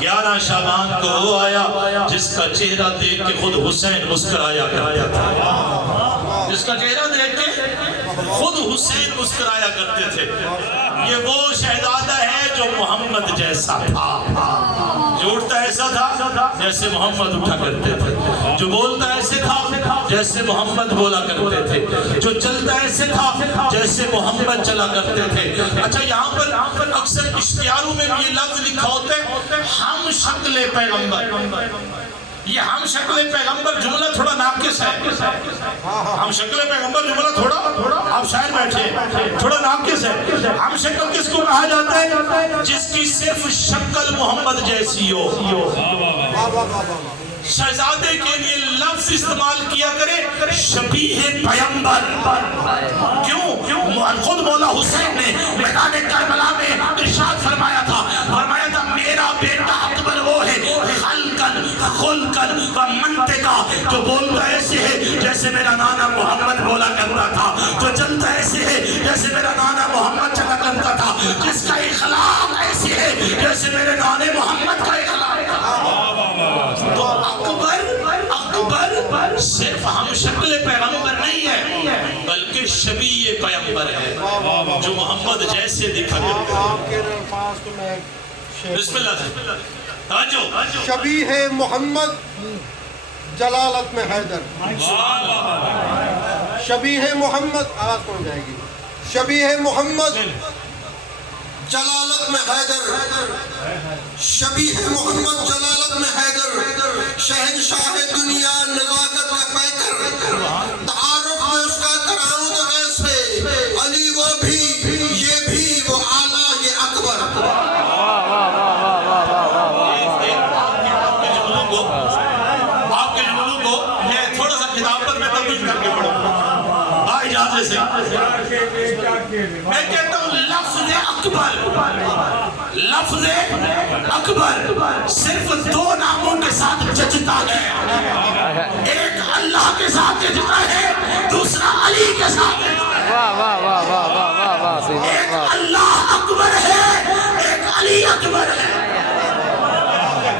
11 شعبان کو وہ آیا جس کا چہرہ دیکھ کے خود حسین مسکرایا کرتے تھے، جس کا چہرہ دیکھ کے خود حسین مسکرایا کرتے تھے۔ یہ وہ شہزادہ ہے جو محمد جیسا تھا، جو اٹھتا ایسا تھا جیسے محمد اٹھا کرتے تھے، جو بولتا ایسے تھا جیسے محمد بولا کرتے تھے، جو چلتا ایسے تھا جیسے محمد چلا کرتے تھے۔ اچھا یہاں پر اکثر اشتہاروں میں بھی یہ لفظ لکھا ہوتا ہے ہم شکل پیغمبر۔ یہ ہم شکل پیغمبر جملہ تھوڑا ناقص ہے، ہم شکل پیغمبر جملہ تھوڑا، آپ شاعر بیٹھے، تھوڑا ناقص ہے۔ ہم شکل کس کو کہا جاتا ہے؟ جس کی صرف شکل محمد جیسی ہو۔ شہزادے کے لیے لفظ استعمال کیا کرے شبیہ پیغمبر۔ کیوں؟ خود مولا حسین نے میدان کربلا میں ارشاد فرمایا تھا میرا بیٹا اکبر وہ ہے خلقن خلقن و منطقہ، جو بولتا ایسے ہے جیسے میرا نانا محمد بولا کرتا تھا، جو چلتا ایسے ہے جیسے میرا نانا محمد چلا کرتا تھا، جس کا اخلاق ایسے ہے جیسے میرے نانے محمد کا اخلاق تھا۔ تو اکبر صرف ہم شکل پیغمبر نہیں ہے بلکہ شبیہ پیغمبر ہے، جو محمد جیسے دکھا کرتا ہے۔ بسم اللہ توجہ۔ شبیہ محمد جلالت میں حیدر، شبیہ محمد، آواز کون جائے گی؟ شبیہ محمد جلالت میں حیدر، شبیہ محمد جلالت میں حیدر، شہنشاہ دنیا نزاکت کا پیکر، تعارف میں اس کا کراؤں تو کیسے، علی وہ بھی یہ بھی وہ اعلیٰ یہ اکبر۔ آپ کے جملوں کو میں تھوڑا سا خطاب پر میں تبدیل کر کے پڑھوں گا اجازت سے۔ میں کہتا ہوں لفظ اکبر صرف دو ناموں کے ساتھ جچتا ہے، ایک اللہ کے ساتھ جچتا ہے، دوسرا علی کے ساتھ جچتا ہے۔ ایک اللہ اکبر ہے، ایک علی اکبر ہے،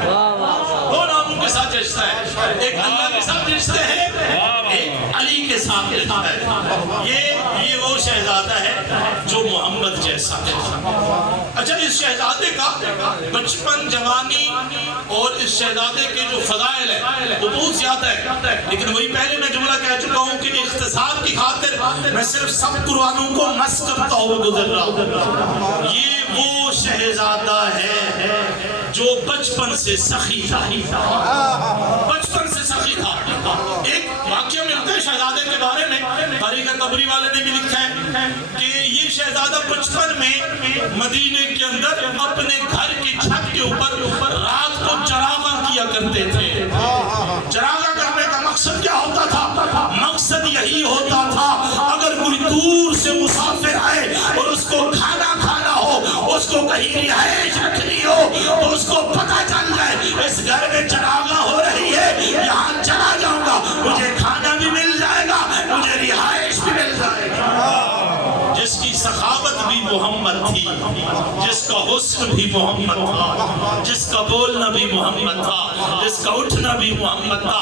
دو ناموں کے ساتھ جچتا ہے، ایک اللہ کے ساتھ جچتا ہے، ایک علی کے ساتھ جچتا ہے۔ یہ وہ شہزادہ ہے جو محمد جیسا ہے۔ اچھا اس شہزادے کا بچپن، جوانی اور اس شہزادے کے جو فضائل ہیں وہ بہت زیادہ ہے، لیکن وہی پہلے میں جملہ کہہ چکا ہوں کہ اختصار کی خاطر میں صرف سب قرآنوں کو مس کرتا ہوں گزر رہا ہوں۔ یہ وہ شہزادہ ہے جو بچپن سے سخی تھا، بچپن سے سخی تھا۔ ایک واقعہ ملتا ہے شہزادے کے بارے میں، تاریخ طبری والے نے بھی لکھا ہے کہ یہ شہزادہ بچپن میں مدینے کے اندر اپنے گھر کی چھت کے اوپر رات کو چراغاں کیا کرتے تھے۔ چراغاں کرنے کا مقصد کیا ہوتا تھا؟ مقصد یہی ہوتا تھا اگر کوئی دور سے مسافر آئے اور اس کو کھانا کھانا ہو، اس کو کہیں رہائش رکھنی ہو، تو اس کو پتہ چل جائے اس گھر میں چراغاں ہو رہی ہے، یہاں چلا جاؤں گا، مجھے کھانا بھی مل جائے گا، مجھے رہائش بھی مل جائے گا۔ جس کی سخاوت بھی محمد تھی، جس کا حسن بھی محمد تھا، جس کا بولنا بھی محمد تھا، جس کا اٹھنا بھی محمد تھا۔